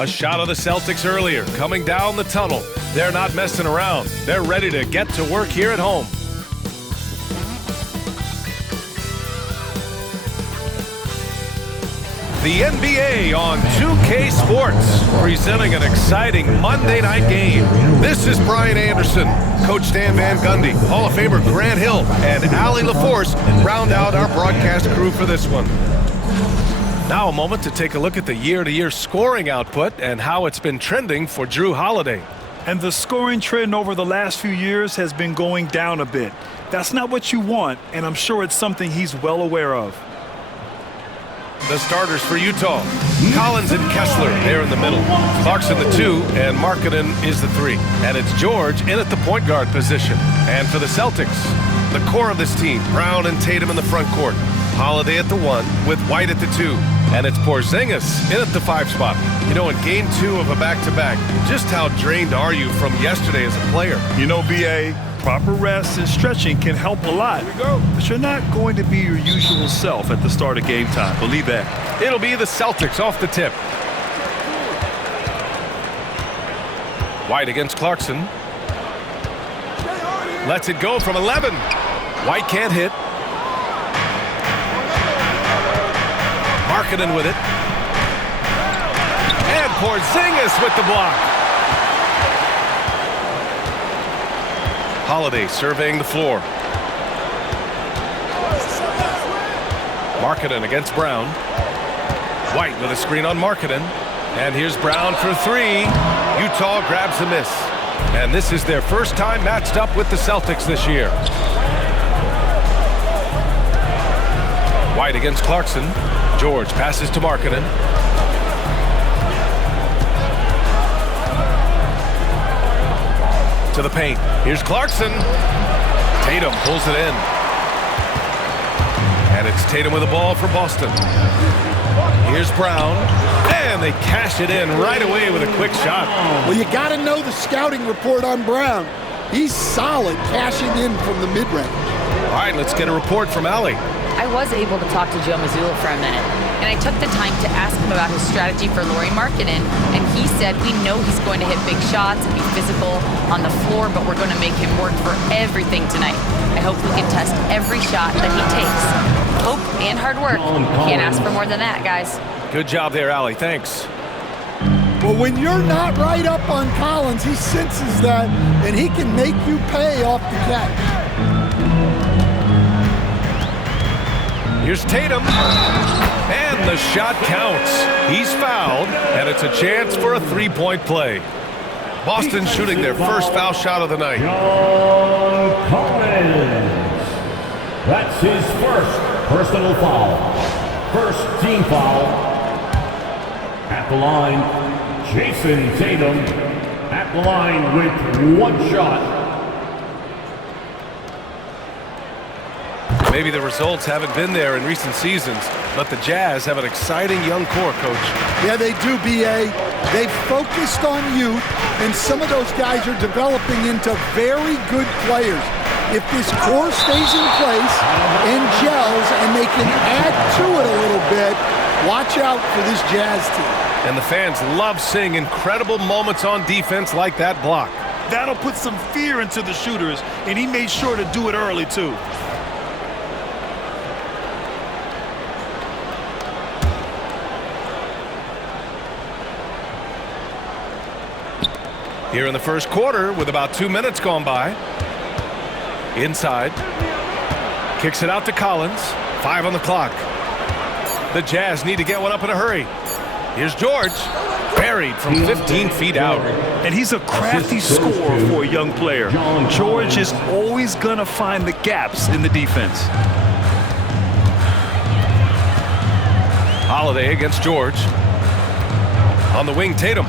A shot of the Celtics earlier, coming down the tunnel. They're not messing around. They're ready to get to work here at home. The NBA on 2K Sports, presenting an exciting Monday night game. This is Brian Anderson, Coach Stan Van Gundy, Hall of Famer Grant Hill, and Allie LaForce round out our broadcast crew for this one. Now a moment to take a look at the year-to-year scoring output and how it's been trending for Jrue Holiday. And the scoring trend over the last few years has been going down a bit. That's not what you want, and I'm sure it's something he's well aware of. The starters for Utah, Collins and Kessler, they're in the middle. Clarkson the 2, and Markkanen is the 3. And it's George in at the point guard position. And for the Celtics, the core of this team, Brown and Tatum in the front court. Holiday at the 1 with White at the 2. And it's Porzingis in at the 5 spot. You know, in game 2 of a back-to-back, just how drained are you from yesterday as a player? You know, B.A., proper rest and stretching can help a lot. But you're not going to be your usual self at the start of game time. Believe that. It'll be the Celtics off the tip. White against Clarkson. Lets it go from 11. White can't hit. Markkanen with it. And Porzingis with the block. Holiday surveying the floor. Markkanen against Brown. White with a screen on Markkanen. And here's Brown for 3. Utah grabs the miss. And this is their first time matched up with the Celtics this year. White against Clarkson. George passes to Markkanen. To the paint. Here's Clarkson. Tatum pulls it in. And it's Tatum with the ball for Boston. Here's Brown. And they cash it in right away with a quick shot. Well, you got to know the scouting report on Brown. He's solid cashing in from the mid-range. All right, let's get a report from Allie. I was able to talk to Joe Mazzulla for a minute, and I took the time to ask him about his strategy for Lauri Markkanen, and he said we know he's going to hit big shots and be physical on the floor, but we're going to make him work for everything tonight. I hope we can test every shot that he takes. Hope and hard work. Can't ask for more than that, guys. Good job there, Allie. Thanks. Well, when you're not right up on Collins, he senses that, and he can make you pay off the catch. Here's Tatum, and the shot counts. He's fouled, and it's a chance for a three-point play. Boston shooting their first foul shot of the night. John Collins. That's his first personal foul. First team foul. At the line, Jayson Tatum. At the line with 1 shot. Maybe the results haven't been there in recent seasons, but the Jazz have an exciting young core, Coach. Yeah, they do, B.A. They've focused on youth, and some of those guys are developing into very good players. If this core stays in place and gels and they can add to it a little bit, watch out for this Jazz team. And the fans love seeing incredible moments on defense like that block. That'll put some fear into the shooters, and he made sure to do it early, too. Here in the first quarter with about 2 minutes gone by. Inside. Kicks it out to Collins. 5 on the clock. The Jazz need to get one up in a hurry. Here's George. Buried from 15 feet out. And he's a crafty scorer for a young player. George is always going to find the gaps in the defense. Holiday against George. On the wing, Tatum.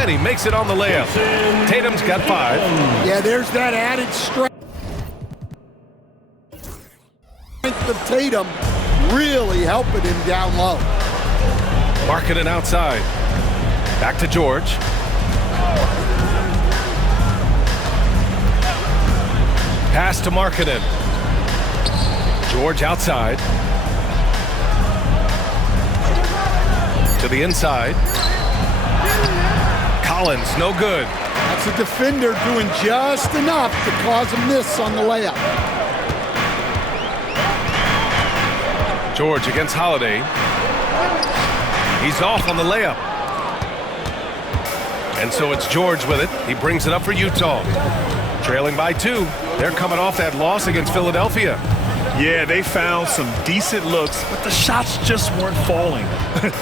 And he makes it on the layup. Tatum's got 5. Yeah, there's that added strength of Tatum really helping him down low. Markkanen outside. Back to George. Pass to Markkanen. George outside. To the inside. Collins, no good. That's a defender doing just enough to cause a miss on the layup. George against Holiday. He's off on the layup. And so it's George with it. He brings it up for Utah. Trailing by 2. They're coming off that loss against Philadelphia. Yeah, they found some decent looks, but the shots just weren't falling.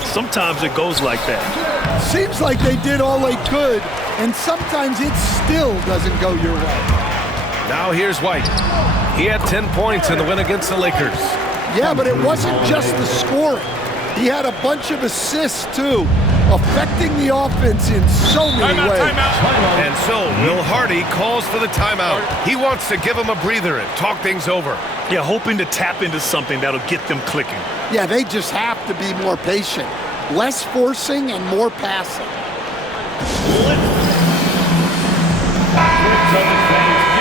Sometimes it goes like that. Seems like they did all they could, and sometimes it still doesn't go your way. Now here's White. He had 10 points in the win against the Lakers. Yeah, but it wasn't just the scoring. He had a bunch of assists, too, affecting the offense in so many ways. And so Will Hardy calls for the timeout. He wants to give him a breather and talk things over. Yeah, hoping to tap into something that'll get them clicking. Yeah, they just have to be more patient. Less forcing and more passing.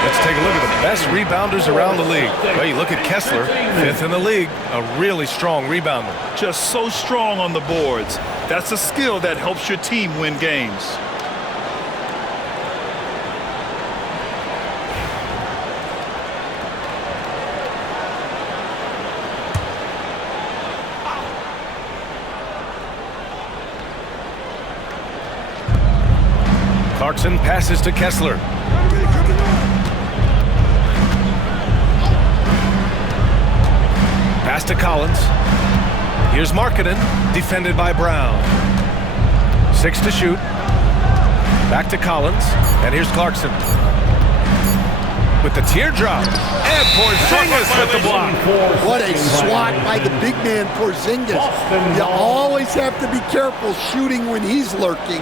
Let's take a look at the best rebounders around the league. Well, you look at Kessler, 5th in the league, a really strong rebounder. Just so strong on the boards. That's a skill that helps your team win games. Clarkson passes to Kessler. Pass to Collins. Here's Markkanen, defended by Brown. 6 to shoot. Back to Collins, and here's Clarkson. With the teardrop, and Porzingis with the block. What a swat by the big man Porzingis. You always have to be careful shooting when he's lurking.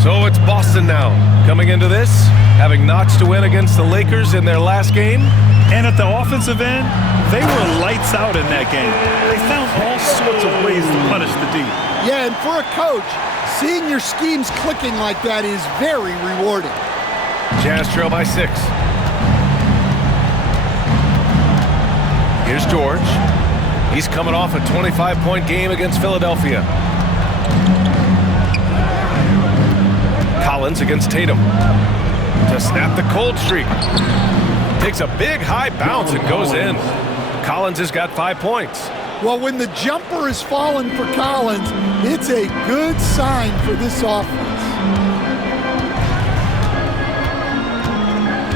So it's Boston now, coming into this, having notched to win against the Lakers in their last game. And at the offensive end, they were lights out in that game. They found all sorts of ways to punish the D. Yeah, and for a coach, seeing your schemes clicking like that is very rewarding. Jazz trail by 6. Here's George. He's coming off a 25-point game against Philadelphia. Collins against Tatum to snap the cold streak. Takes a big high bounce and goes in. Collins has got 5 points. Well, when the jumper is falling for Collins, it's a good sign for this offense.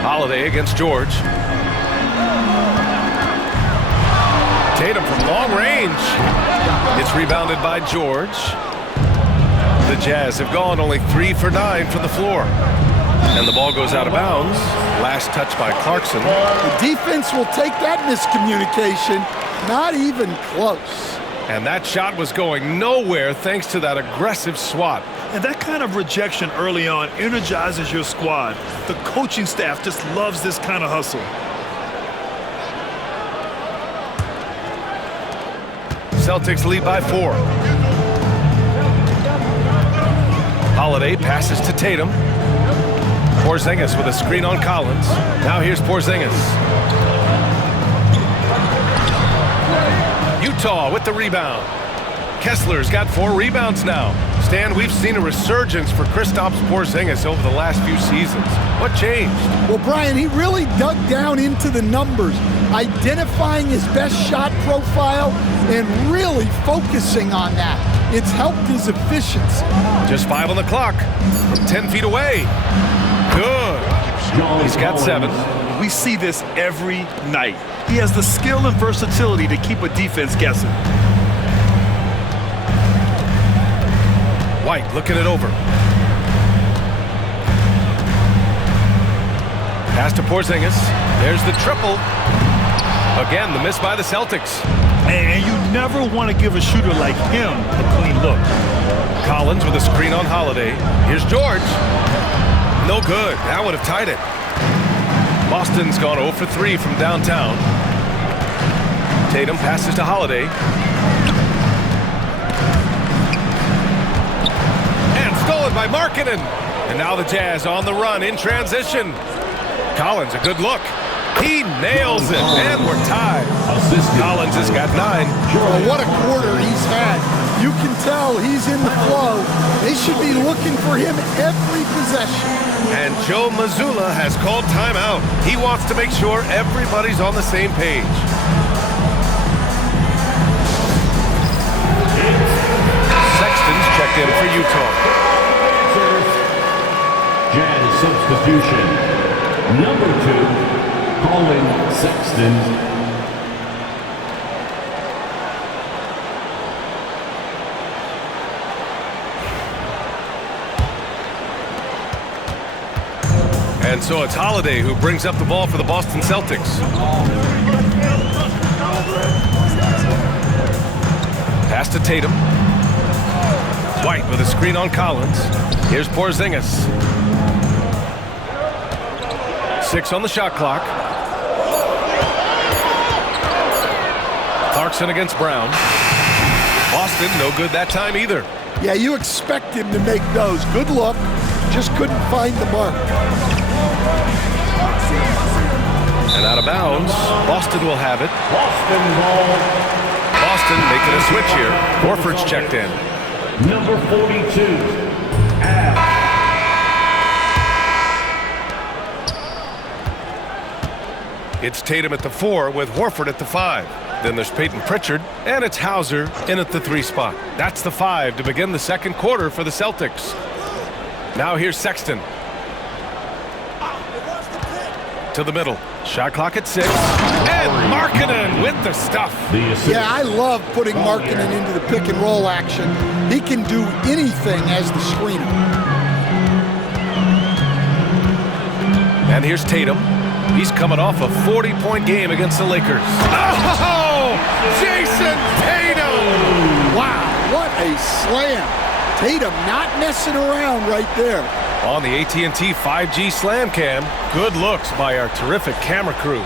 Holiday against George. Tatum from long range. It's rebounded by George. The Jazz have gone only 3 for 9 from the floor. And the ball goes out of bounds. Last touch by Clarkson. The defense will take that miscommunication. Not even close. And that shot was going nowhere thanks to that aggressive swat. And that kind of rejection early on energizes your squad. The coaching staff just loves this kind of hustle. Celtics lead by 4. Holiday passes to Tatum. Porzingis with a screen on Collins. Now here's Porzingis. Utah with the rebound. Kessler's got 4 rebounds now. Stan, we've seen a resurgence for Kristaps Porzingis over the last few seasons. What changed? Well, Brian, he really dug down into the numbers, identifying his best shot profile and really focusing on that. It's helped his efficiency. Just 5 on the clock from 10 feet away. Good. He's got 7. We see this every night. He has the skill and versatility to keep a defense guessing. White looking it over. Pass to Porzingis. There's the triple. Again, the miss by the Celtics. And you never want to give a shooter like him a clean look. Collins with a screen on Holiday. Here's George. No good. That would have tied it. Boston's gone 0 for 3 from downtown. Tatum passes to Holiday. And stolen by Markkanen. And now the Jazz on the run in transition. Collins, a good look. He nails it, and we're tied. Collins has got 9. Well, what a quarter he's had. You can tell he's in the flow. They should be looking for him every possession. And Joe Mazzulla has called timeout. He wants to make sure everybody's on the same page. Sexton's checked in for Utah. Jazz substitution. Number 2, Colin Sexton. And so it's Holiday who brings up the ball for the Boston Celtics. Pass to Tatum. White with a screen on Collins. Here's Porzingis. 6 on the shot clock. Clarkson against Brown. Boston, no good that time either. Yeah, you expect him to make those. Good look. Just couldn't find the mark. And out of bounds, Boston will have it. Boston ball. Boston making a switch here. Horford's checked in. Number 42. It's Tatum at the 4 with Horford at the 5. Then there's Peyton Pritchard, and it's Hauser in at the 3 spot. That's the 5 to begin the second quarter for the Celtics. Now here's Sexton. To the middle. Shot clock at 6. And Markkanen with the stuff. Yeah, I love putting Markkanen into the pick and roll action. He can do anything as the screener. And here's Tatum. He's coming off a 40-point game against the Lakers. Oh! Jayson Tatum! Wow, what a slam. Tatum not messing around right there. On the AT&T 5G Slam Cam, good looks by our terrific camera crew.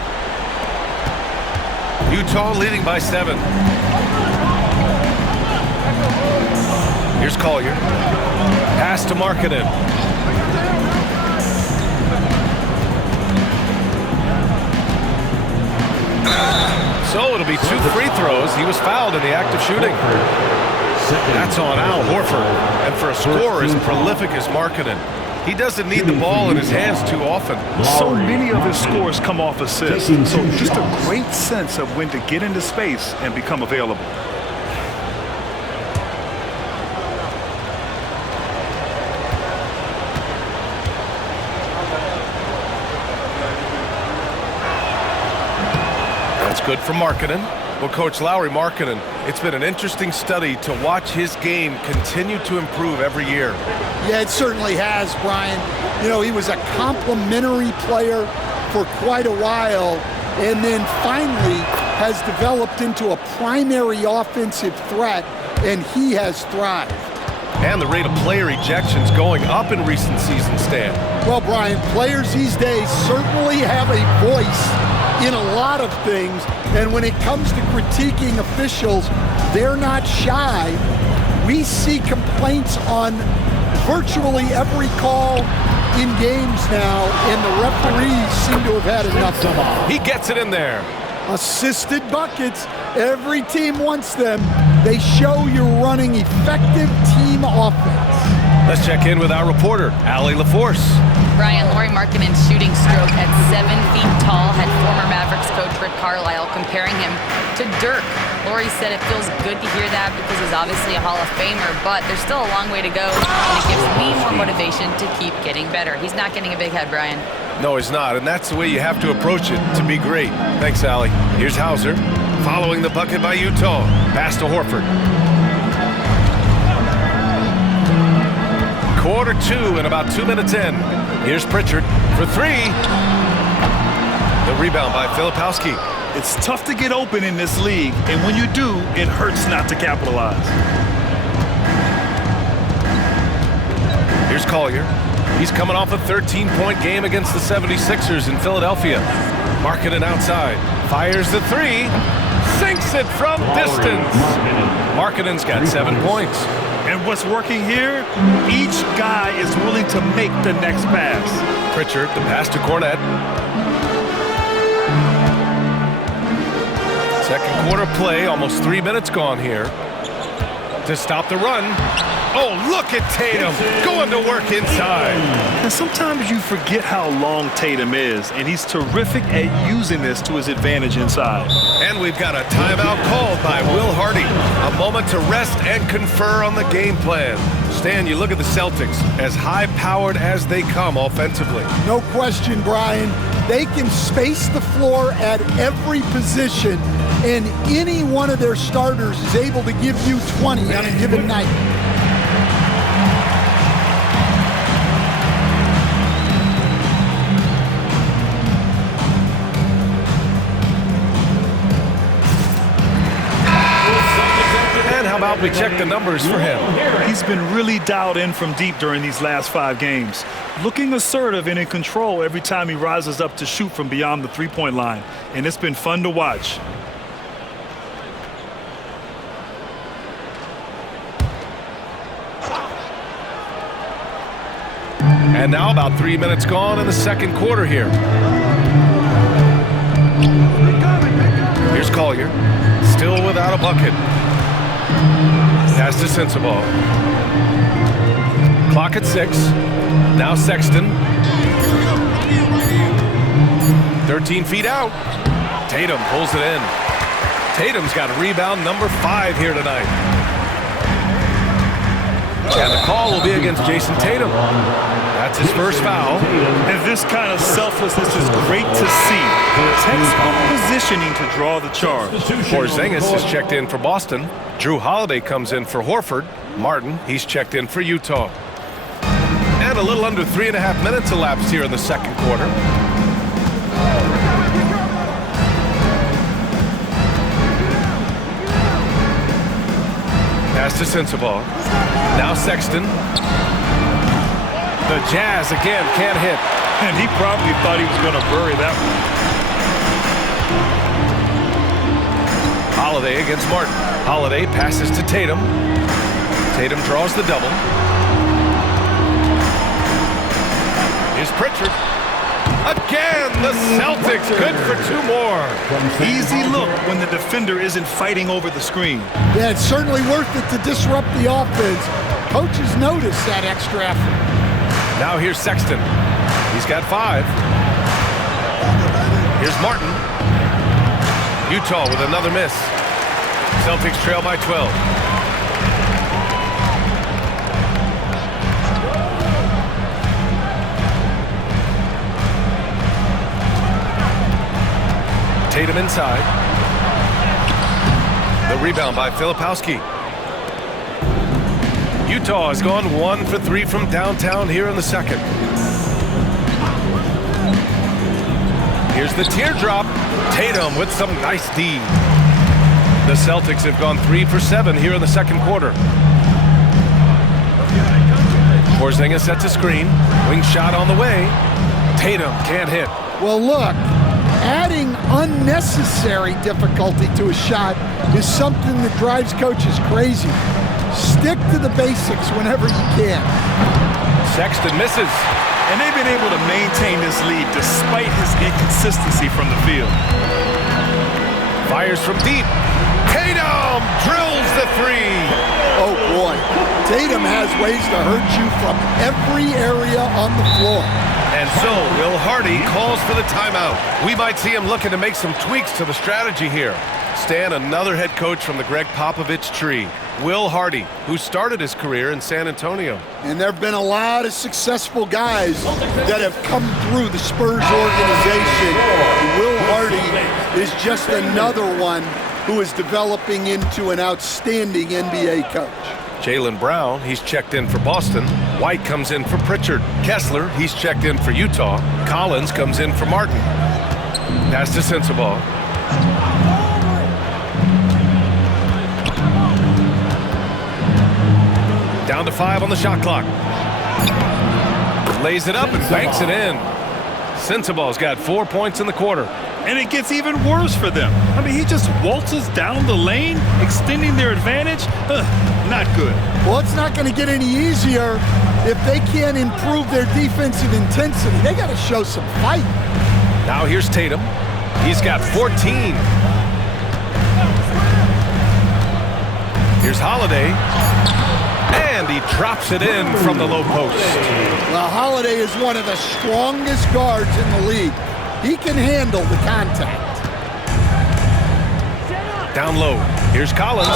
Utah leading by 7. Here's Collier. Pass to Markkanen. So it'll be 2 free throws. He was fouled in the act of shooting. That's on Al Horford. And for a scorer as prolific as Markkanen, he doesn't need the ball in his hands too often. So many of his scores come off assists. So just a great sense of when to get into space and become available. That's good for Markkanen. Well, Coach Lowry, Markkanen, it's been an interesting study to watch his game continue to improve every year. Yeah, it certainly has, Brian. You know, he was a complimentary player for quite a while, and then finally has developed into a primary offensive threat, and he has thrived. And the rate of player ejections going up in recent seasons, Stan. Well, Brian, players these days certainly have a voice in a lot of things, and when it comes to critiquing officials, they're not shy. We see complaints on virtually every call in games now, and the referees seem to have had enough of them. He gets it in there. Assisted buckets. Every team wants them. They show you're running effective team offense. Let's check in with our reporter, Allie LaForce. Brian, Lauri Markkanen's shooting stroke at 7 feet tall had former Mavericks coach Rick Carlisle comparing him to Dirk. Lauri said it feels good to hear that because he's obviously a Hall of Famer, but there's still a long way to go, and it gives me more motivation to keep getting better. He's not getting a big head, Brian. No, he's not, and that's the way you have to approach it to be great. Thanks, Allie. Here's Hauser, following the bucket by Utah. Pass to Horford. Quarter 2 and about 2 minutes in. Here's Pritchard for 3. The rebound by Filipowski. It's tough to get open in this league, and when you do, it hurts not to capitalize. Here's Collier. He's coming off a 13-point game against the 76ers in Philadelphia. Markkanen outside. Fires the 3. Sinks it from distance. Markkanen's got 7 points. And what's working here, each guy is willing to make the next pass. Pritchard, the pass to Cornette. Second quarter play, almost 3 minutes gone here. To stop the run. Oh, look at Tatum going to work inside. And sometimes you forget how long Tatum is, and he's terrific at using this to his advantage inside. And we've got a timeout called by Will Hardy. A moment to rest and confer on the game plan. Stan, you look at the Celtics, as high-powered as they come offensively. No question, Brian. They can space the floor at every position, and any one of their starters is able to give you 20 on a given night. How about we check the numbers for him? He's been really dialed in from deep during these last 5 games. Looking assertive and in control every time he rises up to shoot from beyond the three-point line. And it's been fun to watch. And now about 3 minutes gone in the second quarter here. Here's Collier, still without a bucket. Pass to Sensabaugh. Clock at 6. Now Sexton. 13 feet out. Tatum pulls it in. Tatum's got rebound number 5 here tonight. And the call will be against Jayson Tatum. That's his first foul. And this kind of selflessness is great to see. Textbook positioning to draw the charge. Porzingis is checked in for Boston. Drew Holiday comes in for Horford. Martin, he's checked in for Utah. And a little under 3.5 minutes elapsed here in the second quarter. Pass to Sensabaugh. Now Sexton. The Jazz again can't hit. And he probably thought he was going to bury that one. Holiday against Martin. Holiday passes to Tatum. Tatum draws the double. Here's Pritchard. Again, the Celtics good for 2 more. Easy look when the defender isn't fighting over the screen. Yeah, it's certainly worth it to disrupt the offense. Coaches notice that extra effort. Now here's Sexton. He's got 5. Here's Martin. Utah with another miss. Celtics trail by 12. Tatum inside. The rebound by Filipowski. Utah has gone 1 for 3 from downtown here in the second. Here's the teardrop. Tatum with some nice D. The Celtics have gone 3 for 7 here in the second quarter. Porzingis sets a screen. Wing shot on the way. Tatum can't hit. Well, look, adding unnecessary difficulty to a shot is something that drives coaches crazy. Stick to the basics whenever you can. Sexton misses. And they've been able to maintain this lead despite his inconsistency from the field. Fires from deep. Tatum drills the 3. Oh, boy. Tatum has ways to hurt you from every area on the floor. And so Will Hardy calls for the timeout. We might see him looking to make some tweaks to the strategy here. Stan, another head coach from the Greg Popovich tree. Will Hardy, who started his career in San Antonio. And there have been a lot of successful guys that have come through the Spurs organization. Will Hardy is just another one who is developing into an outstanding NBA coach. Jaylen Brown, he's checked in for Boston. White comes in for Pritchard. Kessler, he's checked in for Utah. Collins comes in for Martin. Pass to Sensabaugh. Down to 5 on the shot clock. Lays it up and banks it in. Sensabaugh's got 4 points in the quarter. And it gets even worse for them. I mean, he just waltzes down the lane, extending their advantage. Not good. Well, it's not going to get any easier if they can't improve their defensive intensity. They got to show some fight. Now here's Tatum. He's got 14. Here's Holiday. And he drops it in from the low post. Well, Holiday is one of the strongest guards in the league. He can handle the contact. Down low. Here's Collins.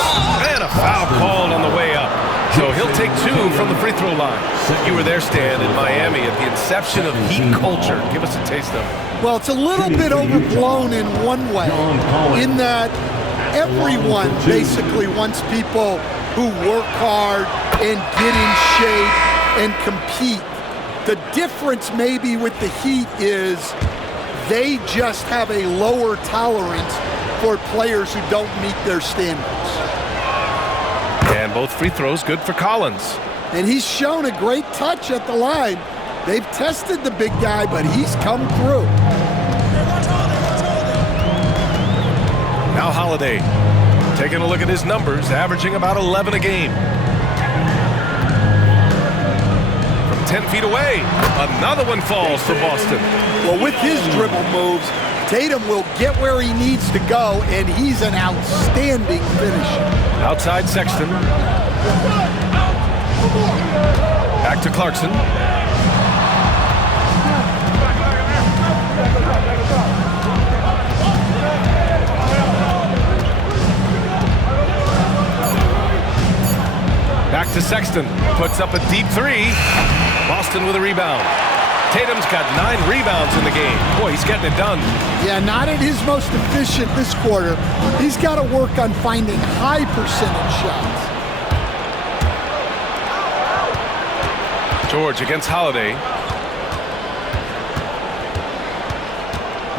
And a foul called on the way up. So he'll take 2 from the free throw line. You were there, Stan, in Miami at the inception of Heat culture. Give us a taste of it. Well, it's a little bit overblown in one way, in that everyone basically wants people who work hard and get in shape and compete. The difference maybe with the Heat is they just have a lower tolerance for players who don't meet their standards. And both free throws good for Collins. And he's shown a great touch at the line. They've tested the big guy, but he's come through. Now Holiday, taking a look at his numbers, averaging about 11 a game. From 10 feet away, another one falls for Boston. Well, with his dribble moves, Tatum will get where he needs to go, and he's an outstanding finisher. Outside Sexton. Back to Clarkson. Back to Sexton. Puts up a deep 3. Boston with a rebound. Tatum's got 9 rebounds in the game. Boy, he's getting it done. Yeah, not at his most efficient this quarter. He's got to work on finding high percentage shots. George against Holiday.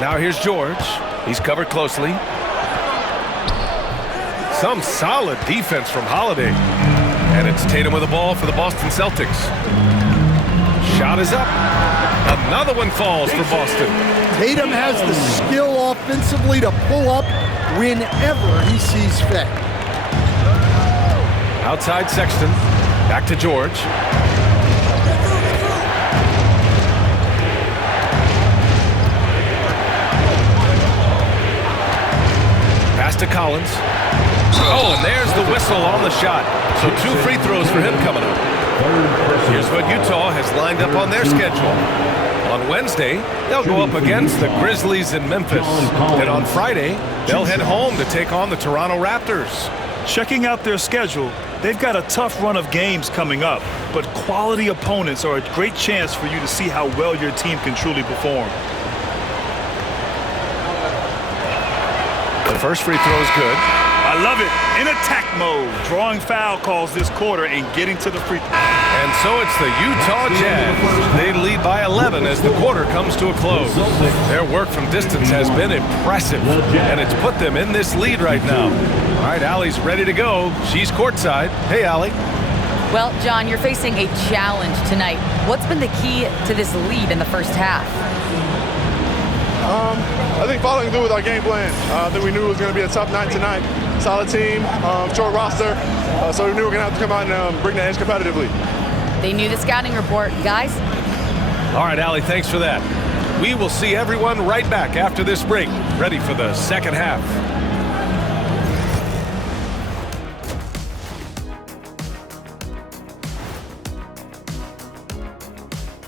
Now here's George. He's covered closely. Some solid defense from Holiday. And it's Tatum with the ball for the Boston Celtics. Shot is up. Another one falls for Boston. Tatum has the skill offensively to pull up whenever he sees fit. Outside Sexton. Back to George. Pass to Collins. Oh, and there's the whistle on the shot. So 2 free throws for him coming up. Here's what Utah has lined up on their schedule. On Wednesday, they'll go up against the Grizzlies in Memphis. And on Friday, they'll head home to take on the Toronto Raptors. Checking out their schedule, they've got a tough run of games coming up, but quality opponents are a great chance for you to see how well your team can truly perform. The first free throw is good. I love it. In attack mode, drawing foul calls this quarter and getting to the free throw. And so it's the Utah Jazz. They lead by 11 as the quarter comes to a close. Their work from distance has been impressive, and it's put them in this lead right now. All right, Allie's ready to go. She's courtside. Hey, Allie. Well, John, you're facing a challenge tonight. What's been the key to this lead in the first half? I think following through with our game plan. I think we knew it was going to be a tough night tonight. Solid team, short roster, so we knew we were going to have to come out and bring the edge competitively. They knew the scouting report. Guys? All right, Allie, thanks for that. We will see everyone right back after this break, ready for the second half.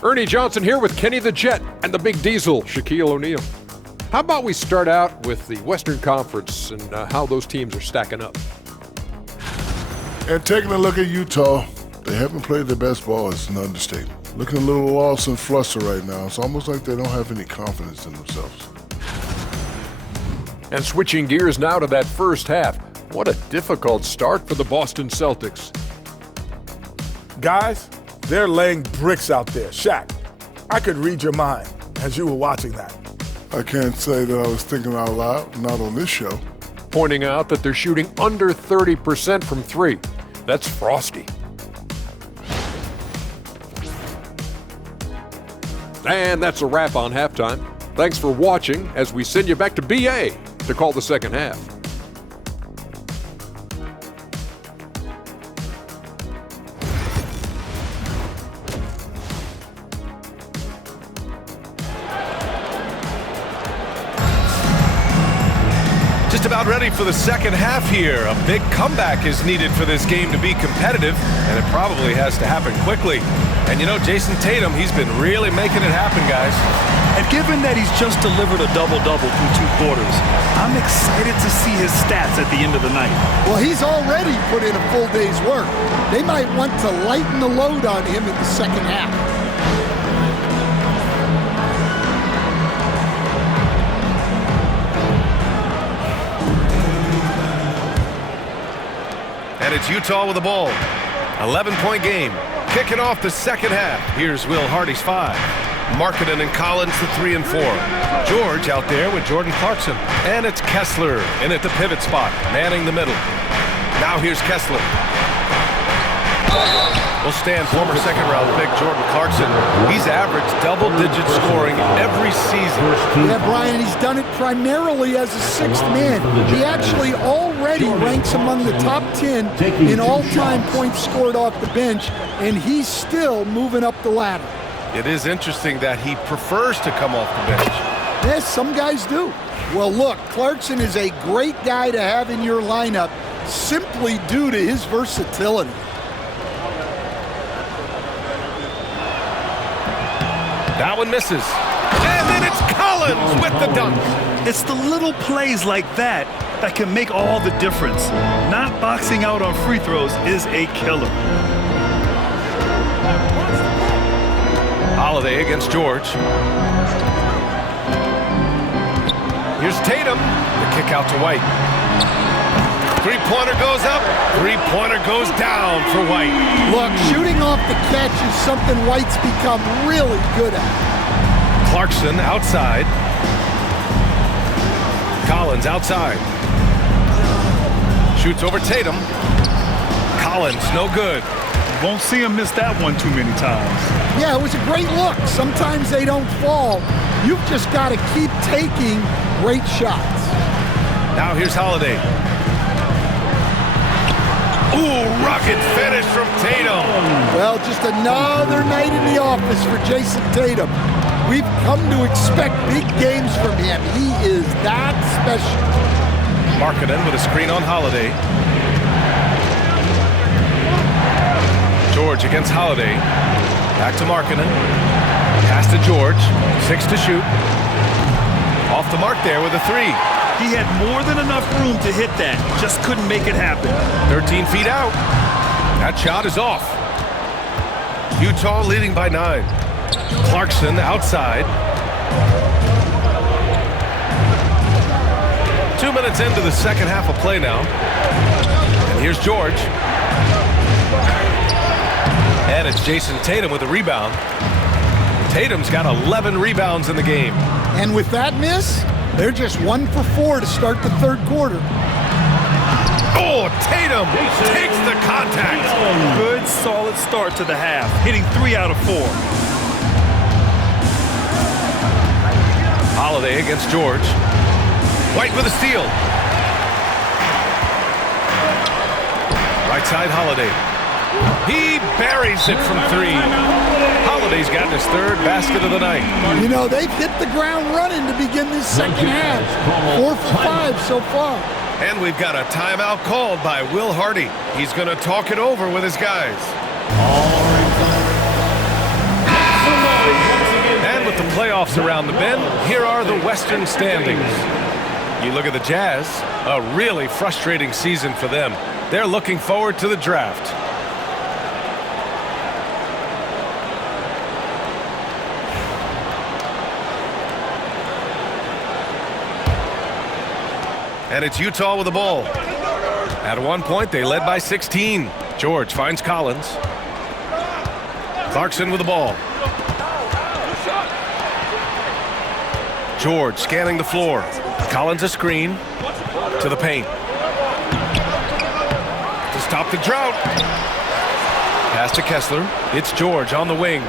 Ernie Johnson here with Kenny the Jet and the Big Diesel, Shaquille O'Neal. How about we start out with the Western Conference and how those teams are stacking up? And taking a look at Utah, they haven't played their best ball. It's an understatement. Looking a little lost and flustered right now. It's almost like they don't have any confidence in themselves. And switching gears now to that first half, what a difficult start for the Boston Celtics. Guys, they're laying bricks out there. Shaq, I could read your mind as you were watching that. I can't say that I was thinking out loud, not on this show. Pointing out that they're shooting under 30% from 3. That's frosty. And that's a wrap on halftime. Thanks for watching as we send you back to BA to call the second half. Just about ready for the second half here. A big comeback is needed for this game to be competitive, and it probably has to happen quickly. And you know, Jayson Tatum, he's been really making it happen, guys. And given that he's just delivered a double-double through 2 quarters, I'm excited to see his stats at the end of the night. Well, he's already put in a full day's work. They might want to lighten the load on him in the second half. And it's Utah with the ball. 11-point game. Kicking off the second half. Here's Will Hardy's 5. Markkanen and Collins, the 3 and 4. George out there with Jordan Clarkson. And it's Kessler in at the pivot spot, manning the middle. Now here's Kessler. Will stand former second-round pick Jordan Clarkson. He's averaged double-digit scoring every season. Yeah, Brian, he's done it primarily as a 6th man. He actually already ranks among the top 10 in all-time points scored off the bench, and he's still moving up the ladder. It is interesting that he prefers to come off the bench. Yes, some guys do. Well, look, Clarkson is a great guy to have in your lineup simply due to his versatility. That one misses. And then it's Collins with the dunk. It's the little plays like that that can make all the difference. Not boxing out on free throws is a killer. Holiday against George. Here's Tatum. The kick out to White. Three-pointer goes up. Three-pointer goes down for White. Look, shooting off the catch is something White's become really good at. Clarkson outside. Collins outside. Shoots over Tatum. Collins, no good. Won't see him miss that one too many times. Yeah, it was a great look. Sometimes they don't fall. You've just got to keep taking great shots. Now here's Holiday. Ooh, rocket finish from Tatum. Well, just another night in the office for Jayson Tatum. We've come to expect big games from him. He is that special. Markkanen with a screen on Holiday. George against Holiday. Back to Markkanen. Pass to George. 6 to shoot. Off the mark there with a 3. He had more than enough room to hit that. Just couldn't make it happen. 13 feet out. That shot is off. Utah leading by 9. Clarkson outside. 2 minutes into the second half of play now. And here's George. And it's Jayson Tatum with a rebound. Tatum's got 11 rebounds in the game. And with that miss, they're just 1 for 4 to start the third quarter. Oh, Tatum takes the contact. Good, solid start to the half, hitting 3 out of 4. Holiday against George. White with a steal. Right side, Holiday. He buries it from 3. Holiday's gotten his 3rd basket of the night. You know, they've hit the ground running to begin this second half. 4 for 5 so far. And we've got a timeout called by Will Hardy. He's going to talk it over with his guys. And with the playoffs around the bend, here are the Western standings. You look at the Jazz, a really frustrating season for them. They're looking forward to the draft. And it's Utah with the ball. At one point, they led by 16. George finds Collins. Clarkson with the ball. George scanning the floor. Collins a screen to the paint. To stop the drought. Pass to Kessler. It's George on the wing.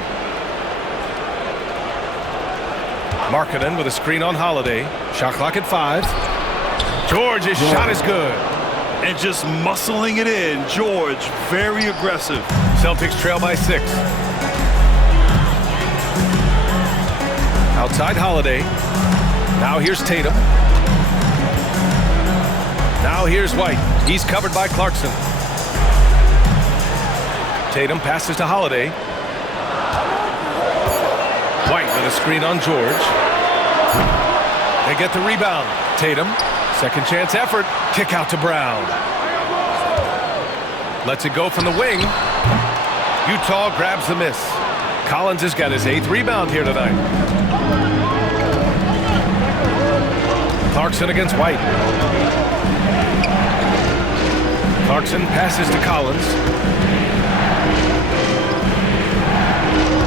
Markkanen with a screen on Holiday. Shot clock at 5. George's shot is good. And just muscling it in. George, very aggressive. Celtics trail by 6. Outside Holiday. Now here's Tatum. Now here's White. He's covered by Clarkson. Tatum passes to Holiday. White with a screen on George. They get the rebound. Tatum, second chance effort. Kick out to Brown. Lets it go from the wing. Utah grabs the miss. Collins has got his 8th rebound here tonight. Clarkson against White. Clarkson passes to Collins.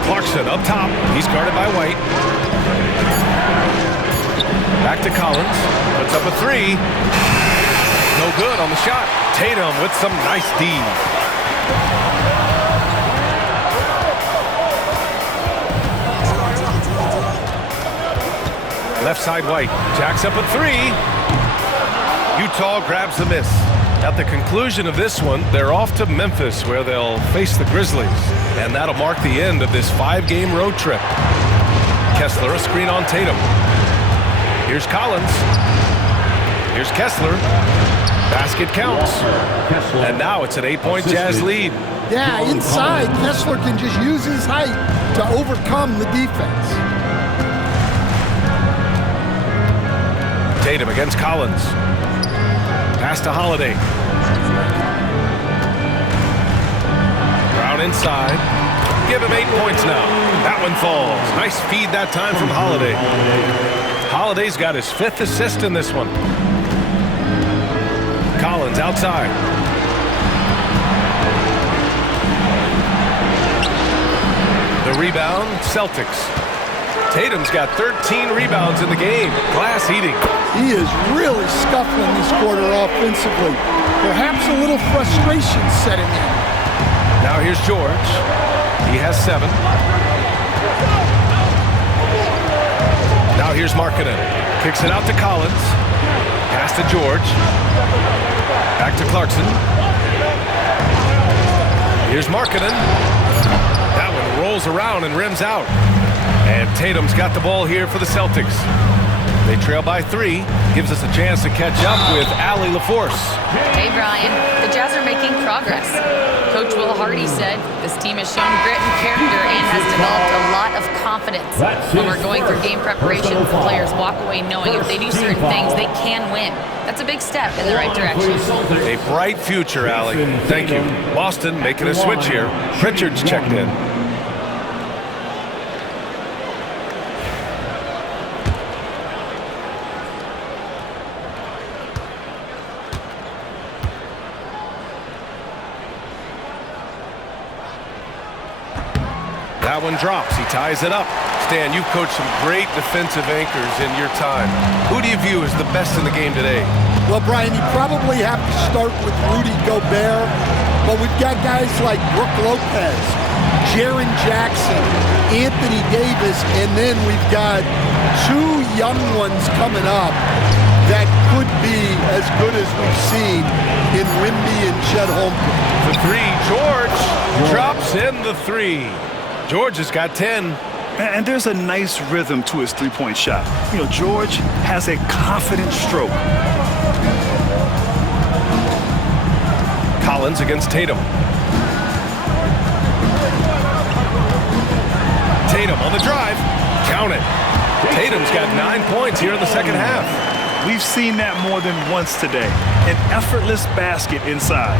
Clarkson up top. He's guarded by White. Back to Collins. Puts up a 3. No good on the shot. Tatum with some nice D. Left side White. Jacks up a 3. Utah grabs the miss. At the conclusion of this one, they're off to Memphis, where they'll face the Grizzlies. And that'll mark the end of this 5-game road trip. Kessler, a screen on Tatum. Here's Collins. Here's Kessler. Basket counts. And now it's an 8-point Jazz lead. Yeah, inside, Kessler can just use his height to overcome the defense. Tatum against Collins. Pass to Holiday. Brown inside. Give him 8 points now. That one falls. Nice feed that time from Holiday. Holiday's got his 5th assist in this one. Collins outside. The rebound, Celtics. Tatum's got 13 rebounds in the game. Glass eating. He is really scuffling this quarter offensively. Perhaps a little frustration setting in. Now here's George. He has 7. Now here's Markkanen. Kicks it out to Collins. Pass to George. Back to Clarkson. Here's Markkanen. That one rolls around and rims out. And Tatum's got the ball here for the Celtics. They trail by 3. Gives us a chance to catch up with Allie LaForce. Hey, Brian. The Jazz are making progress. Coach Will Hardy said this team has shown grit and character and has developed a lot of confidence. When we're going through game preparation, the players walk away knowing if they do certain things, they can win. That's a big step in the right direction. A bright future, Allie. Thank you. Boston making a switch here. Pritchard's checked in. That one drops. He ties it up. Stan, you've coached some great defensive anchors in your time. Who do you view as the best in the game today? Well, Brian, you probably have to start with Rudy Gobert, but we've got guys like Brook Lopez, Jaren Jackson, Anthony Davis, and then we've got 2 young ones coming up that could be as good as we've seen in Wimby and Chet Holmgren. The 3, George drops in the 3. George has got 10. And there's a nice rhythm to his three-point shot. You know, George has a confident stroke. Collins against Tatum. Tatum on the drive. Count it. Tatum's got 9 points here in the second half. We've seen that more than once today. An effortless basket inside.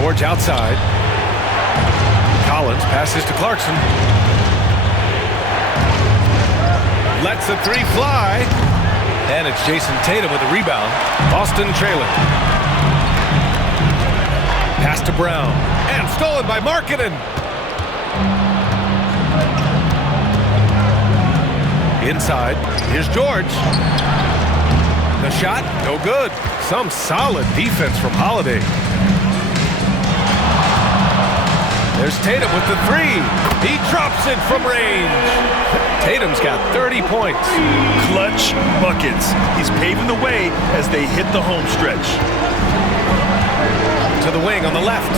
George outside. Collins passes to Clarkson. Lets the 3 fly. And it's Jayson Tatum with the rebound. Boston trailing. Pass to Brown. And stolen by Markkanen. Inside. Here's George. The shot, no good. Some solid defense from Holiday. There's Tatum with the 3. He drops it from range. Tatum's got 30 points. Clutch buckets. He's paving the way as they hit the home stretch. To the wing on the left.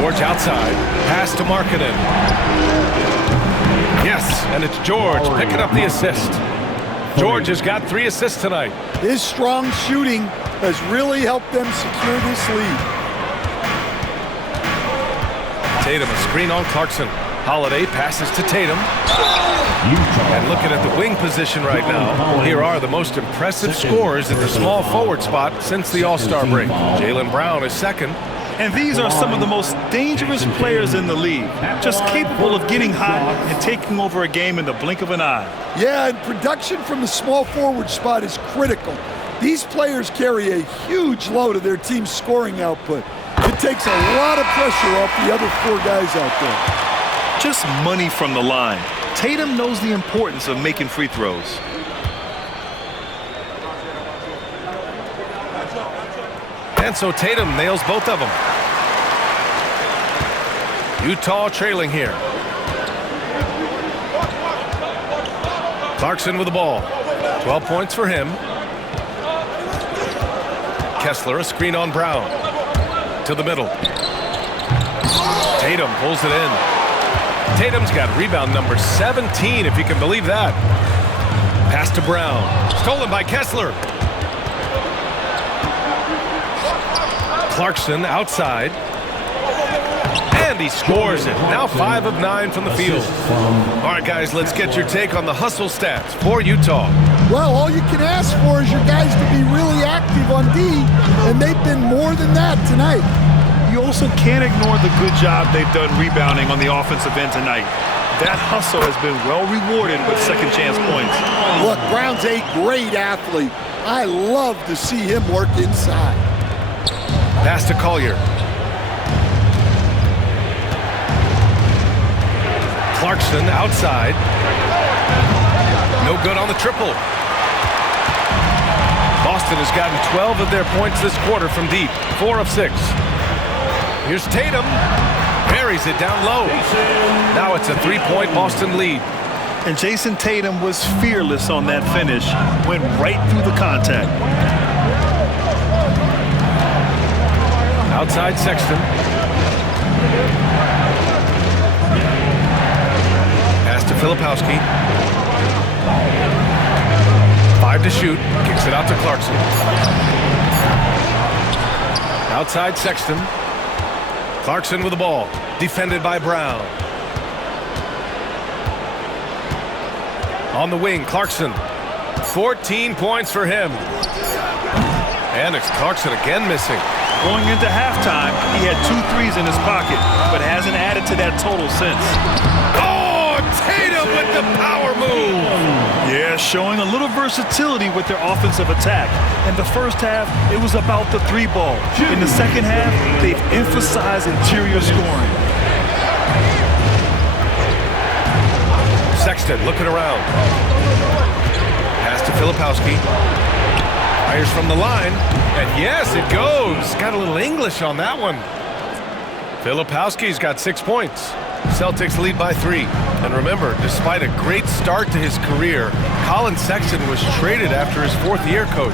George outside. Pass to Markkanen. Yes, And it's George picking up the assist. George has got 3 assists tonight. His strong shooting has really helped them secure this lead. Tatum, a screen on Clarkson. Holiday passes to Tatum. And looking at the wing position right now, here are the most impressive scorers at the small forward spot since the All-Star break. Jaylen Brown is second. And these are some of the most dangerous players in the league, just capable of getting hot and taking over a game in the blink of an eye. Yeah, and production from the small forward spot is critical. These players carry a huge load of their team's scoring output. It takes a lot of pressure off the other 4 guys out there. Just money from the line. Tatum knows the importance of making free throws. And so Tatum nails both of them. Utah trailing here. Clarkson with the ball. 12 points for him. Kessler, a screen on Brown. To the middle. Tatum pulls it in. Tatum's got rebound number 17, if you can believe that. Pass to Brown. Stolen by Kessler. Clarkson outside. And he scores it. Now 5 of 9 from the field. All right, guys, let's get your take on the hustle stats for Utah. Well, all you can ask for is your guys to be really active on D, and they've been more than that tonight. You also can't ignore the good job they've done rebounding on the offensive end tonight. That hustle has been well rewarded with second chance points. Look, Brown's a great athlete. I love to see him work inside. Pass to Collier. Clarkson outside. No good on the triple. Boston has gotten 12 of their points this quarter from deep. 4 of 6. Here's Tatum. Buries it down low. Now it's a 3-point Boston lead. And Jayson Tatum was fearless on that finish. Went right through the contact. Outside Sexton. Pass to Filipowski. 5 to shoot. Kicks it out to Clarkson. Outside Sexton. Clarkson with the ball. Defended by Brown. On the wing, Clarkson. 14 points for him. And it's Clarkson again missing. Going into halftime, he had 2 threes in his pocket, but hasn't added to that total since. Oh, Tatum with the power move. Yeah, showing a little versatility with their offensive attack. In the first half, it was about the 3 ball. In the second half, they've emphasized interior scoring. Sexton looking around. Pass to Filipowski. Fires from the line, and yes, it goes. Got a little English on that one. Filipowski's got 6 points. Celtics lead by 3. And remember, despite a great start to his career, Colin Sexton was traded after his 4th year, Coach.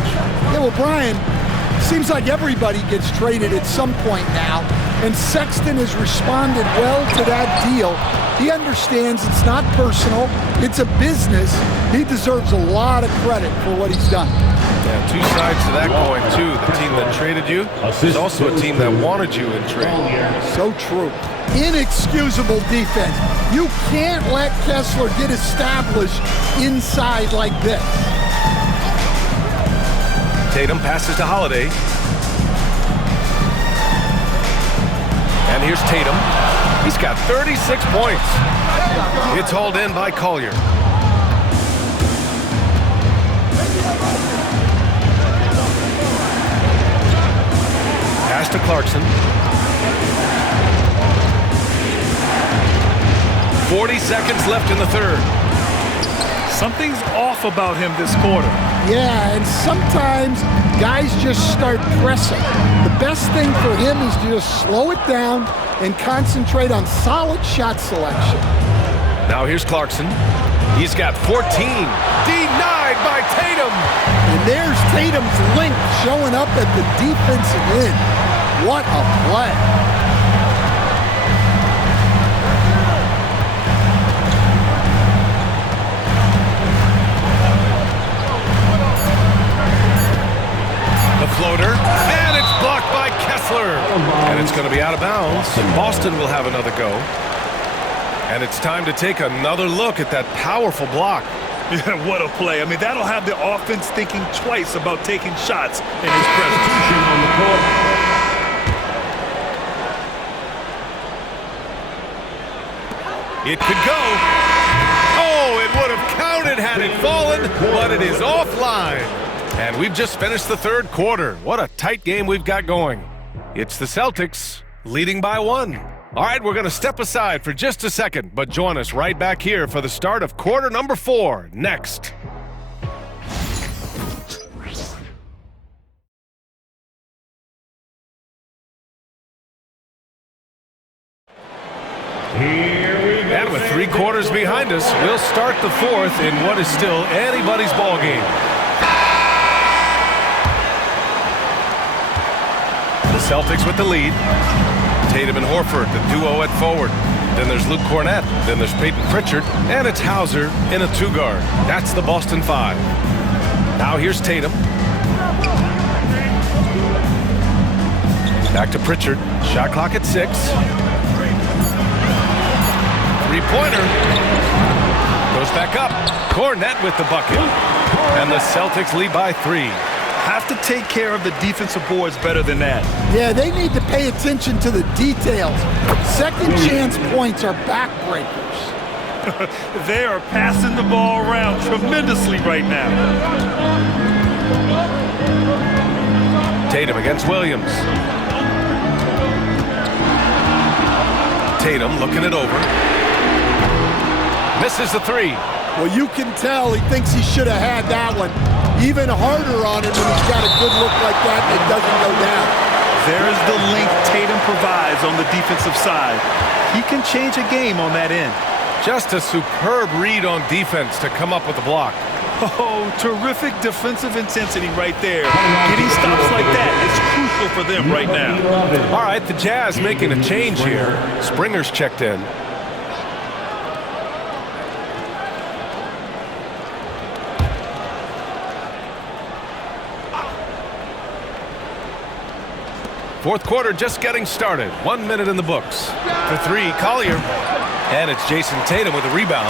Yeah, well, Brian, seems like everybody gets traded at some point now, and Sexton has responded well to that deal. He understands it's not personal, it's a business. He deserves a lot of credit for what he's done. Yeah, 2 sides to that coin, too. The team that traded you is also a team that wanted you in trade. So true. Inexcusable defense. You can't let Kessler get established inside like this. Tatum passes to Holiday. And here's Tatum. He's got 36 points. It's hauled in by Collier. Pass to Clarkson. 40 seconds left in the 3rd. Something's off about him this quarter. Yeah, and sometimes guys just start pressing. The best thing for him is to just slow it down and concentrate on solid shot selection. Now here's Clarkson. He's got 14. Denied by Tatum. And there's Tatum's length showing up at the defensive end. What a play. going to be out of bounds. Boston will have another go. And it's time to take another look at that powerful block. Yeah, what a play. I mean, that'll have the offense thinking twice about taking shots in his presence. On the court. It could go. Oh, it would have counted had it fallen, but it is offline. And we've just finished the third quarter. What a tight game we've got going. It's the Celtics leading by 1. All right, we're going to step aside for just a second, but join us right back here for the start of quarter number 4 next. Here we go. And with 3 quarters behind us, we'll start the 4th in what is still anybody's ball game. The Celtics with the lead. Tatum and Horford, the duo at forward. Then there's Luke Cornett. Then there's Peyton Pritchard. And it's Hauser in a 2-guard. That's the Boston 5. Now here's Tatum. Back to Pritchard. Shot clock at 6. 3-pointer. Goes back up. Cornett with the bucket. And the Celtics lead by 3. Have to take care of the defensive boards better than that. Yeah, they need to pay attention to the details. Second chance points are backbreakers. They are passing the ball around tremendously right now. Tatum against Williams. Tatum looking it over. Misses the 3. Well, you can tell he thinks he should have had that one. Even harder on him when he's got a good look like that and it doesn't go down. There's the length Tatum provides on the defensive side. He can change a game on that end. Just a superb read on defense to come up with the block. Oh, terrific defensive intensity right there. Getting stops like that is crucial for them right now. All right, the Jazz making a change here. Springer's checked in. Fourth quarter just getting started. 1 minute in the books. For 3, Collier. And it's Jayson Tatum with a rebound.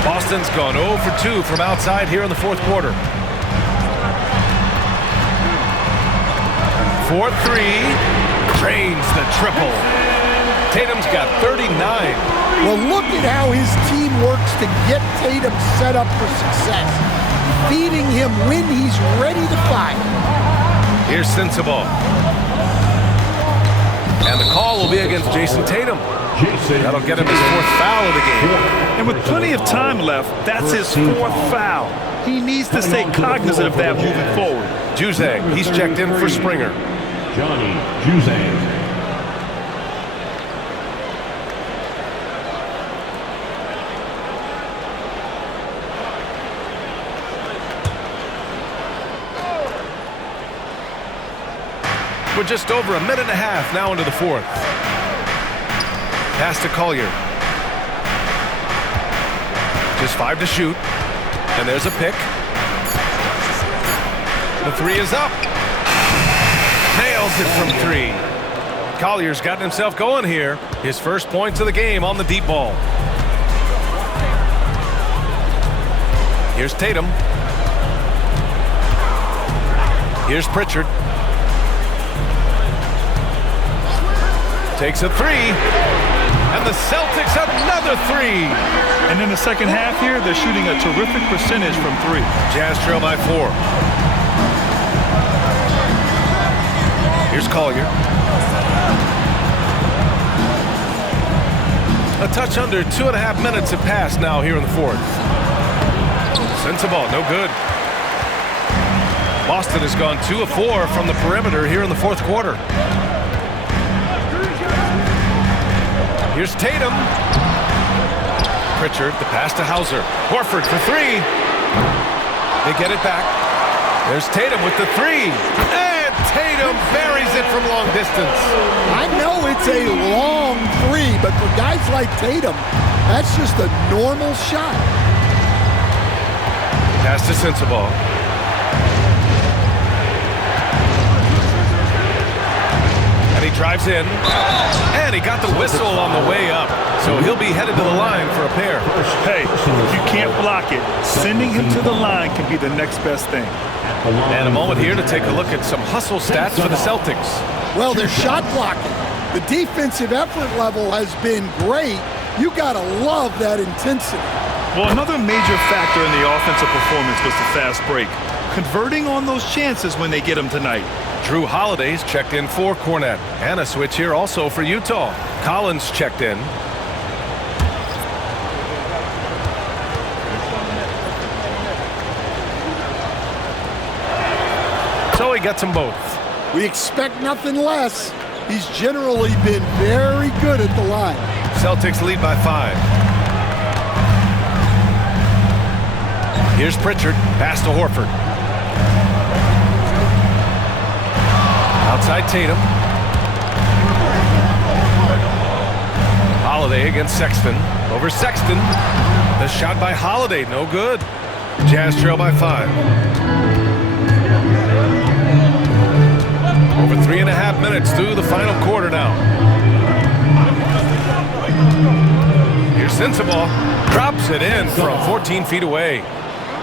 Boston's gone 0 for 2 from outside here in the fourth quarter. 4-3. Drains the triple. Tatum's got 39. Well, look at how his team works to get Tatum set up for success. Feeding him when he's ready to fire. Here's Sensabaugh. And the call will be against Jayson Tatum. That'll get him his 4th foul of the game. And with plenty of time left, that's his 4th foul. He needs to stay cognizant of that moving forward. Juzang, he's checked in for Springer. Johnny Juzang. We're just over a minute and a half now into the 4th. Pass to Collier. Just 5 to shoot. And there's a pick. The 3 is up. Nails it from 3. Collier's gotten himself going here. His first points of the game on the deep ball. Here's Tatum. Here's Pritchard. Takes a 3, and the Celtics another 3. And in the second half here, they're shooting a terrific percentage from 3. Jazz trail by 4. Here's Collier. A touch under 2.5 minutes have passed now here in the 4th. Sensabaugh, no good. Boston has gone 2 of 4 from the perimeter here in the 4th quarter. Here's Tatum. Pritchard, the pass to Hauser. Horford for 3. They get it back. There's Tatum with the 3. And Tatum buries it from long distance. I know it's a long 3, but for guys like Tatum, that's just a normal shot. Pass to Sensabaugh. And he drives in. And he got the whistle on the way up. So he'll be headed to the line for a pair. Hey, if you can't block it, sending him to the line can be the next best thing. And a moment here to take a look at some hustle stats for the Celtics. Well, they're shot blocking. The defensive effort level has been great. You got to love that intensity. Well, another major factor in the offensive performance was the fast break. Converting on those chances when they get them tonight. Drew Holiday's checked in for Cornette. And a switch here also for Utah. Collins checked in. So he gets them both. We expect nothing less. He's generally been very good at the line. Celtics lead by 5. Here's Pritchard. Pass to Horford. Outside Tatum. Holiday against Sexton. Over Sexton. The shot by Holiday. No good. Jazz trail by 5. Over 3.5 minutes through the final quarter now. Here's Sensabaugh. Drops it in from 14 feet away.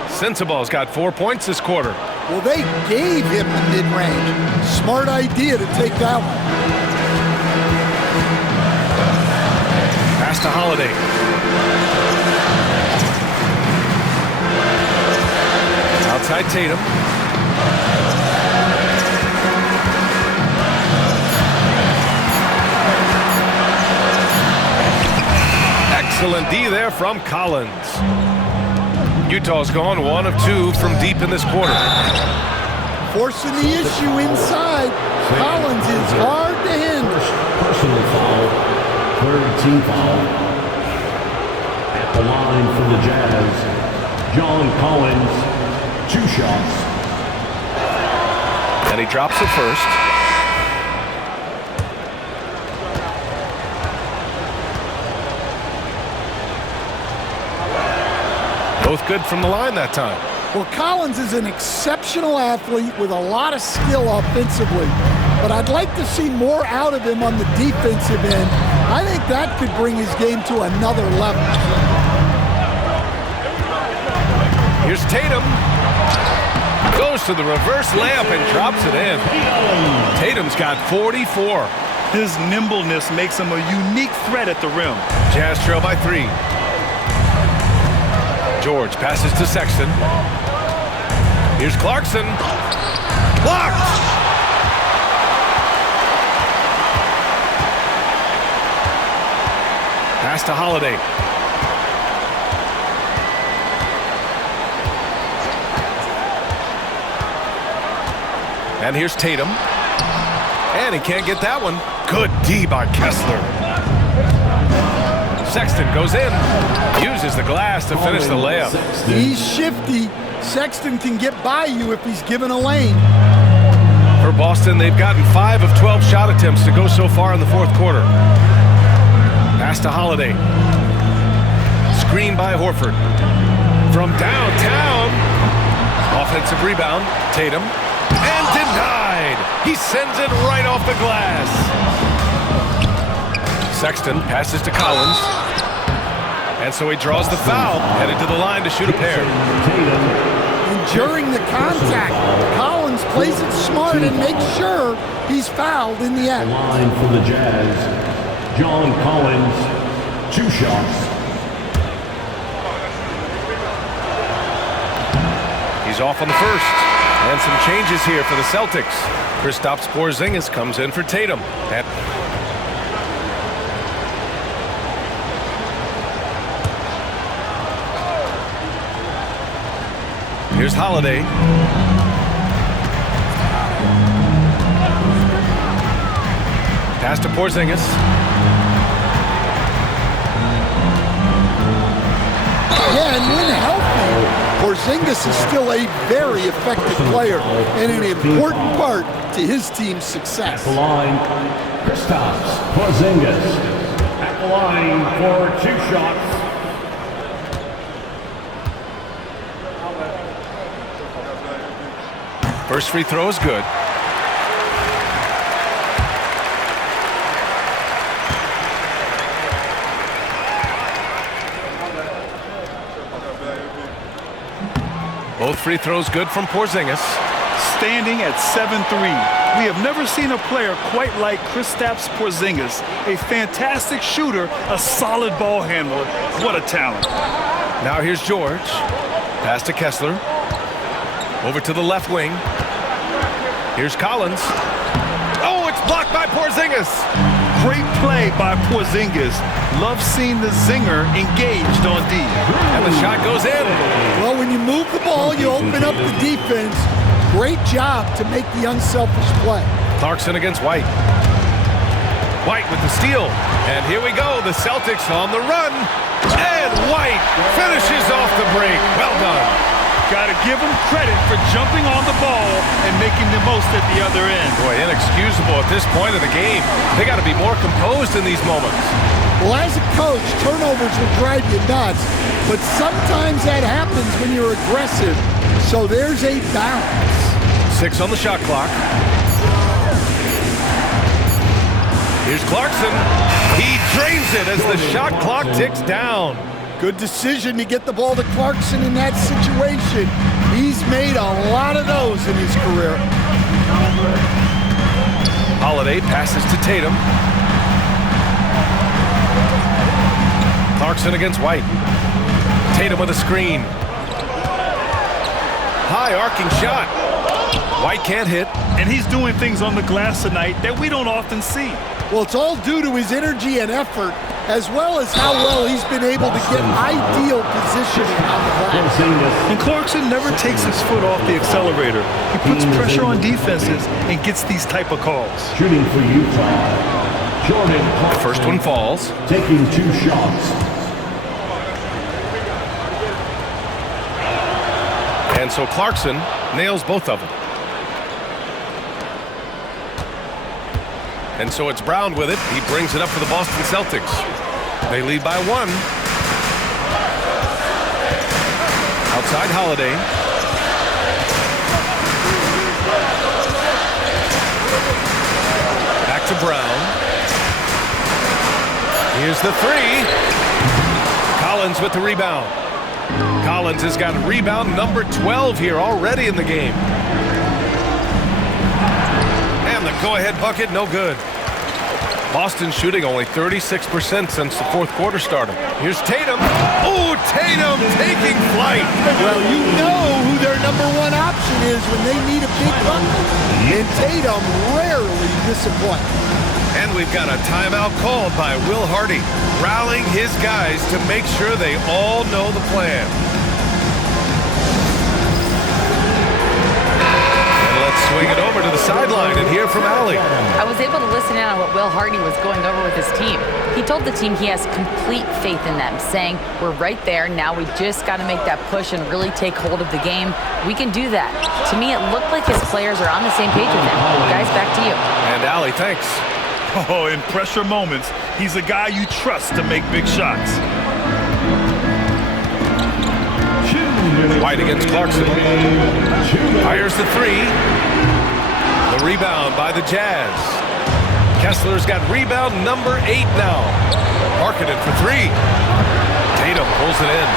Sensabaugh's got 4 points this quarter. Well, they gave him the mid-range. Smart idea to take that one. Pass to Holiday. Outside Tatum. Excellent D there from Collins. Utah's gone 1 of 2 from deep in this quarter. Forcing the issue inside. Collins is hard to handle. Personal foul. Third team foul. At the line for the Jazz, John Collins, 2 shots. And he drops it first. Both good from the line that time. Well, Collins is an exceptional athlete with a lot of skill offensively, but I'd like to see more out of him on the defensive end. I think that could bring his game to another level. Here's Tatum. Goes to the reverse layup and drops it in. Tatum's got 44. His nimbleness makes him a unique threat at the rim. Jazz trail by 3. George passes to Sexton. Here's Clarkson. Blocked! Pass to Holiday. And here's Tatum. And he can't get that one. Good D by Kessler. Sexton goes in, uses the glass to finish the layup. He's shifty. Sexton can get by you if he's given a lane. For Boston, they've gotten 5 of 12 shot attempts to go so far in the fourth quarter. Pass to Holiday. Screen by Horford. From downtown. Offensive rebound. Tatum. And denied. He sends it right off the glass. Sexton passes to Collins. And so he draws the foul, headed to the line to shoot a pair. And during the contact, Collins plays it smart and makes sure he's fouled in the end. Line for the Jazz, John Collins, 2 shots. He's off on the first. And some changes here for the Celtics. Kristaps Porzingis comes in for Tatum. Here's Holiday. Pass to Porzingis. Yeah, and when healthy, Porzingis is still a very effective player and an important part to his team's success. At the line, Kristaps Porzingis. At the line for 2 shots. First free throw is good. Both free throws good from Porzingis. Standing at 7'3", we have never seen a player quite like Kristaps Porzingis. A fantastic shooter, a solid ball handler. What a talent. Now here's George. Pass to Kessler. Over to the left wing. Here's Collins. Oh, it's blocked by Porzingis. Great play by Porzingis. Love seeing the zinger engaged on D. And the shot goes in. Well, when you move the ball, you open up the defense. Great job to make the unselfish play. Clarkson against White. White with the steal. And here we go. The Celtics on the run. And White finishes off the break. Well done. Got to give him credit for jumping on the ball and making the most at the other end. Boy, inexcusable at this point of the game. They got to be more composed in these moments. Well, as a coach, turnovers will drive you nuts, but sometimes that happens when you're aggressive. So there's a balance. 6 on the shot clock. Here's Clarkson. He drains it as the shot clock ticks down. Good decision to get the ball to Clarkson in that situation. He's made a lot of those in his career. Holiday passes to Tatum. Clarkson against White. Tatum with a screen. High arcing shot. White can't hit. And he's doing things on the glass tonight that we don't often see. Well, it's all due to his energy and effort, as well as how well he's been able to get ideal positioning on the glass. And Clarkson never takes his foot off the accelerator. He puts pressure on defenses and gets these type of calls. Shooting for Utah, Jordan Clarkson. First one falls. Taking 2 shots. And so Clarkson nails both of them. And so it's Brown with it. He brings it up for the Boston Celtics. They lead by 1. Outside Holiday. Back to Brown. Here's the 3. Collins with the rebound. Collins has got rebound number 12 here already in the game. And the go-ahead bucket, no good. Boston shooting only 36% since the fourth quarter started. Here's Tatum. Oh, Tatum taking flight. Well, you know who their #1 option is when they need a big bucket. And Tatum rarely disappoints. And we've got a timeout called by Will Hardy, rallying his guys to make sure they all know the plan. Swing it over to the sideline and hear from Allie. I was able to listen in on what Will Hardy was going over with his team. He told the team he has complete faith in them, saying, we're right there, now we just got to make that push and really take hold of the game. We can do that. To me, it looked like his players are on the same page with him. Guys, back to you. And Allie, thanks. Oh, in pressure moments, he's a guy you trust to make big shots. White against Clarkson. Fires the 3. The rebound by the Jazz. Kessler's got rebound number 8 now. Marketed for 3. Tatum pulls it in.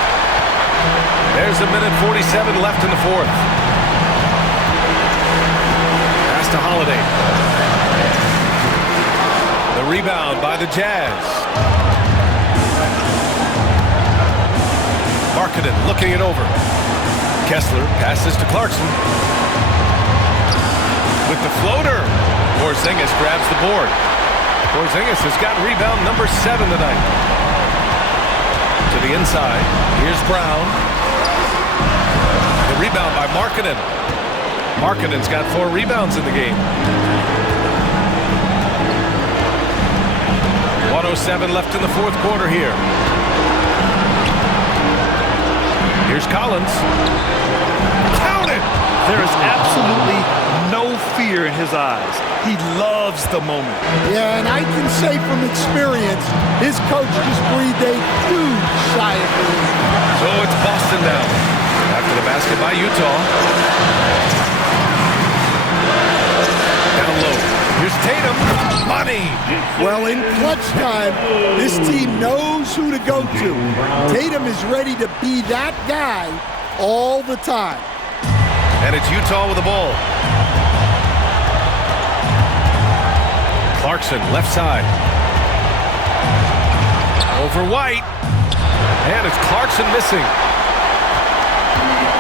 There's a minute 47 left in the fourth. Pass to Holiday. The rebound by the Jazz. Marketed looking it over. Kessler passes to Clarkson. With the floater. Porzingis grabs the board. Porzingis has got rebound number 7 tonight. To the inside. Here's Brown. The rebound by Markkanen. Markkanen's got 4 rebounds in the game. 1:07 left in the fourth quarter here. Here's Collins. Count it! There is absolutely no fear in his eyes. He loves the moment. Yeah, and I can say from experience, his coach just breathed a huge sigh of relief. So it's Boston now. After the basket by Utah. Down low. Here's Tatum. Money! Well, in clutch time, this team knows who to go to. Tatum is ready to be that guy all the time. And it's Utah with the ball. Clarkson, left side. Over White. And it's Clarkson missing.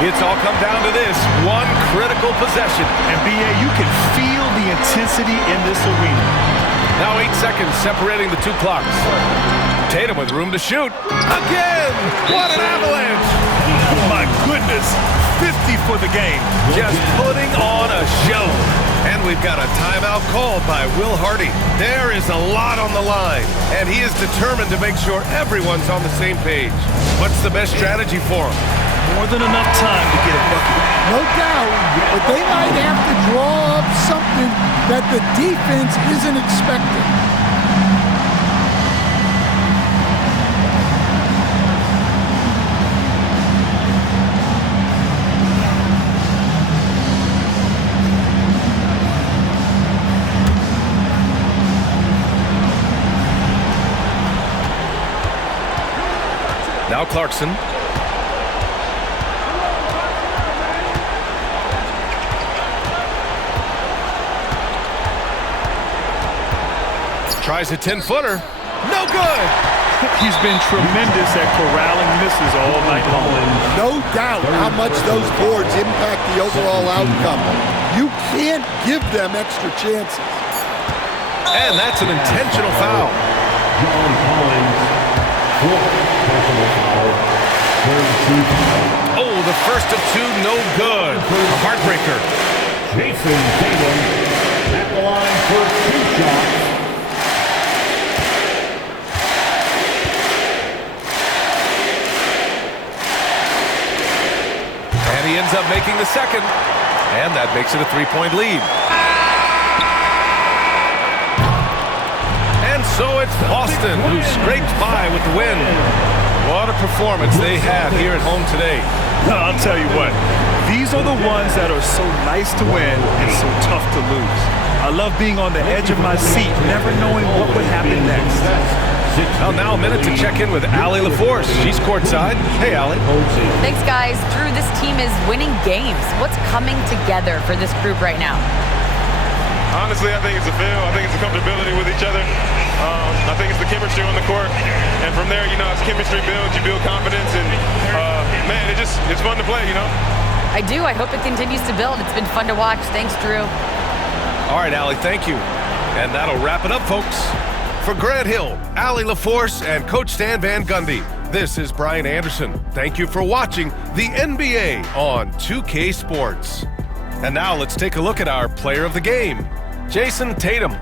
It's all come down to this one critical possession. And B.A., you can feel the intensity in this arena. Now 8 seconds separating the two clocks. Tatum with room to shoot. Again! What an avalanche! My goodness, 50 for the game. Just putting on a show. And we've got a timeout called by Will Hardy. There is a lot on the line, and he is determined to make sure everyone's on the same page. What's the best strategy for him? More than enough time to get a bucket. No doubt, but they might have to draw up something that the defense isn't expecting. Now Clarkson. Tries a 10-footer. No good! He's been tremendous at corralling misses all night long. No doubt how much those boards impact the overall outcome. You can't give them extra chances. And that's an intentional foul. John Collins, fourth personal foul, third team foul. Oh, the first of two, no good. A heartbreaker. Jayson Tatum at the line for 2 shots. And he ends up making the second. And that makes it a 3-point lead. And so it's Boston who scraped by with the win. What a performance they had here at home today. I'll tell you what, these are the ones that are so nice to win and so tough to lose. I love being on the edge of my seat, never knowing what would happen next. Well, now a minute to check in with Allie LaForce. She's courtside. Hey, Allie. Thanks, guys. Drew, this team is winning games. What's coming together for this group right now? Honestly, I think it's a feel. I think it's a comfortability with each other. I think it's the chemistry on the court. And from there, as chemistry builds, you build confidence. And, man, it's fun to play, I do. I hope it continues to build. It's been fun to watch. Thanks, Drew. All right, Allie, thank you. And that'll wrap it up, folks. For Grant Hill, Allie LaForce, and Coach Stan Van Gundy, this is Brian Anderson. Thank you for watching the NBA on 2K Sports. And now let's take a look at our player of the game, Jayson Tatum.